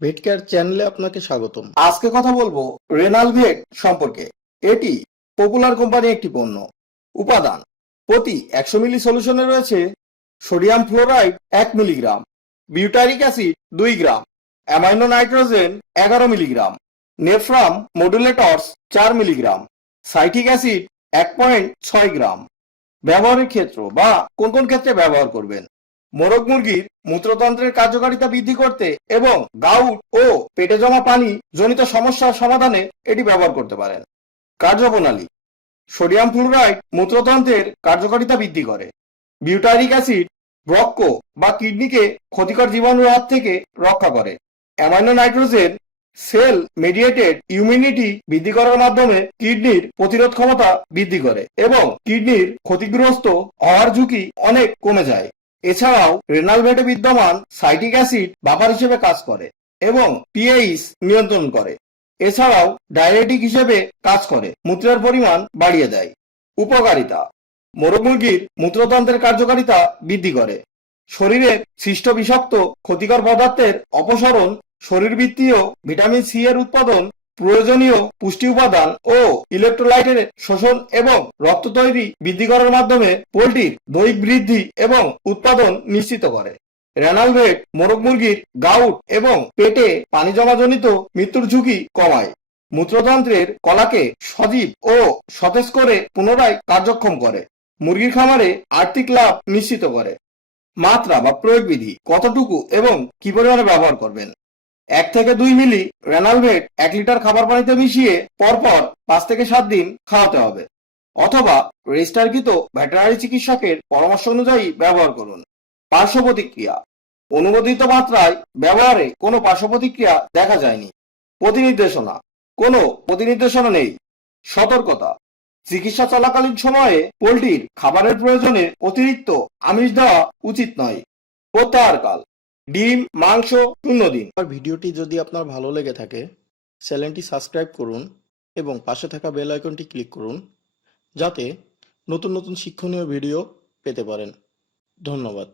ভেটকেয়ার চ্যানেলে আপনাকে স্বাগতম। আজকে কথা বলব রেনাল রেনালভেট সম্পর্কে। এটি পপুলার কোম্পানি একটি পণ্য। উপাদান। প্রতি একশো মিলি সলিউশনে রয়েছে সোডিয়াম ফ্লোরাইড এক মিলিগ্রাম বিউটারিক অ্যাসিড দুই গ্রাম অ্যামাইনো নাইট্রোজেন এগারো মিলিগ্রাম নেফ্রাম মডুলেটরস চার মিলিগ্রাম সাইটিক অ্যাসিড এক পয়েন্ট ছয় গ্রাম ব্যবহারের ক্ষেত্র বা কোন কোন ক্ষেত্রে ব্যবহার করবেন? মোরগ মুরগির মূত্রতন্ত্রের কার্যকারিতা বৃদ্ধি করতে এবং গাউট ও পেটে জমা পানি জনিত সমস্যার সমাধানে এটি ব্যবহার করতে পারেন। কার্যপ্রণালী। সোডিয়াম ফ্লুরাইড মূত্রতন্ত্রের কার্যকারিতা বৃদ্ধি করে। বিউটারিক অ্যাসিড বৃক্ক বা কিডনিকে ক্ষতিকর জীবাণুর হাত থেকে রক্ষা করে। Amino nitrogen cell mediated immunity বৃদ্ধি করার মাধ্যমে কিডনির প্রতিরোধ ক্ষমতা বৃদ্ধি করে এবং কিডনির ক্ষতিগ্রস্ত হওয়ার ঝুঁকি অনেক কমে যায়। এছাড়াও রেনাল ভেটে বিদ্যমান সাইটিক অ্যাসিড বাফার হিসেবে কাজ করে এবং পিএইচ নিয়ন্ত্রণ করে। এছাড়াও ডায়াবেটিক হিসেবে কাজ করে, মূত্রের পরিমাণ বাড়িয়ে দেয়। উপকারিতা মোরগ মুরগির মূত্রতন্ত্রের কার্যকারিতা বৃদ্ধি করে। শরীরের সৃষ্ট বিষাক্ত ক্ষতিকর পদার্থের অপসরণ, শরীরবৃত্তীয় ভিটামিন সি এর উৎপাদন প্রয়োজনীয় পুষ্টি উপাদান ও ইলেকট্রোলাইটের শোষণ এবং রক্ত তৈরি বৃদ্ধি করার মাধ্যমে পোলট্রির দৈহিক বৃদ্ধি এবং উৎপাদন নিশ্চিত করে। রেনালভেট মোরগ মুরগির গাউট এবং পেটে পানি জমাজনিত মৃত্যুর ঝুঁকি কমায়। মূত্রতন্ত্রের কলাকে সজীব ও সতেজ করে পুনরায় কার্যক্ষম করে। মুরগির খামারে আর্থিক লাভ নিশ্চিত করে। মাত্রা বা প্রয়োগ বিধি কতটুকু এবং কি পরিমাণে ব্যবহার করবেন? এক থেকে দুই মিলি রেনালভেট এক লিটার খাবার পানিতে মিশিয়ে পরপর পাঁচ থেকে সাত দিন খাওয়াতে হবে। অথবা রেজিস্টারকৃত ভেটেরিনারি চিকিৎসকের পরামর্শ অনুযায়ী ব্যবহার করুন। পার্শ্ব প্রতিক্রিয়া। অনুমোদিত মাত্রায় ব্যবহারে কোনো পার্শ্ব প্রতিক্রিয়া দেখা যায়নি। প্রতিনির্দেশনা। কোনো প্রতিনির্দেশনা নেই। সতর্কতা। চিকিৎসা চলাকালীন সময়ে পোলট্রির খাবারের প্রয়োজনে অতিরিক্ত আমিষ দেওয়া উচিত নয়। প্রত্যাহারকাল। ডিম, মাংস শূন্য দিন। আমার ভিডিওটি যদি আপনার ভালো লেগে থাকে, চ্যানেলটি সাবস্ক্রাইব করুন এবং পাশে থাকা বেল আইকনটি ক্লিক করুন, যাতে নতুন নতুন শিক্ষণীয় ভিডিও পেতে পারেন। ধন্যবাদ।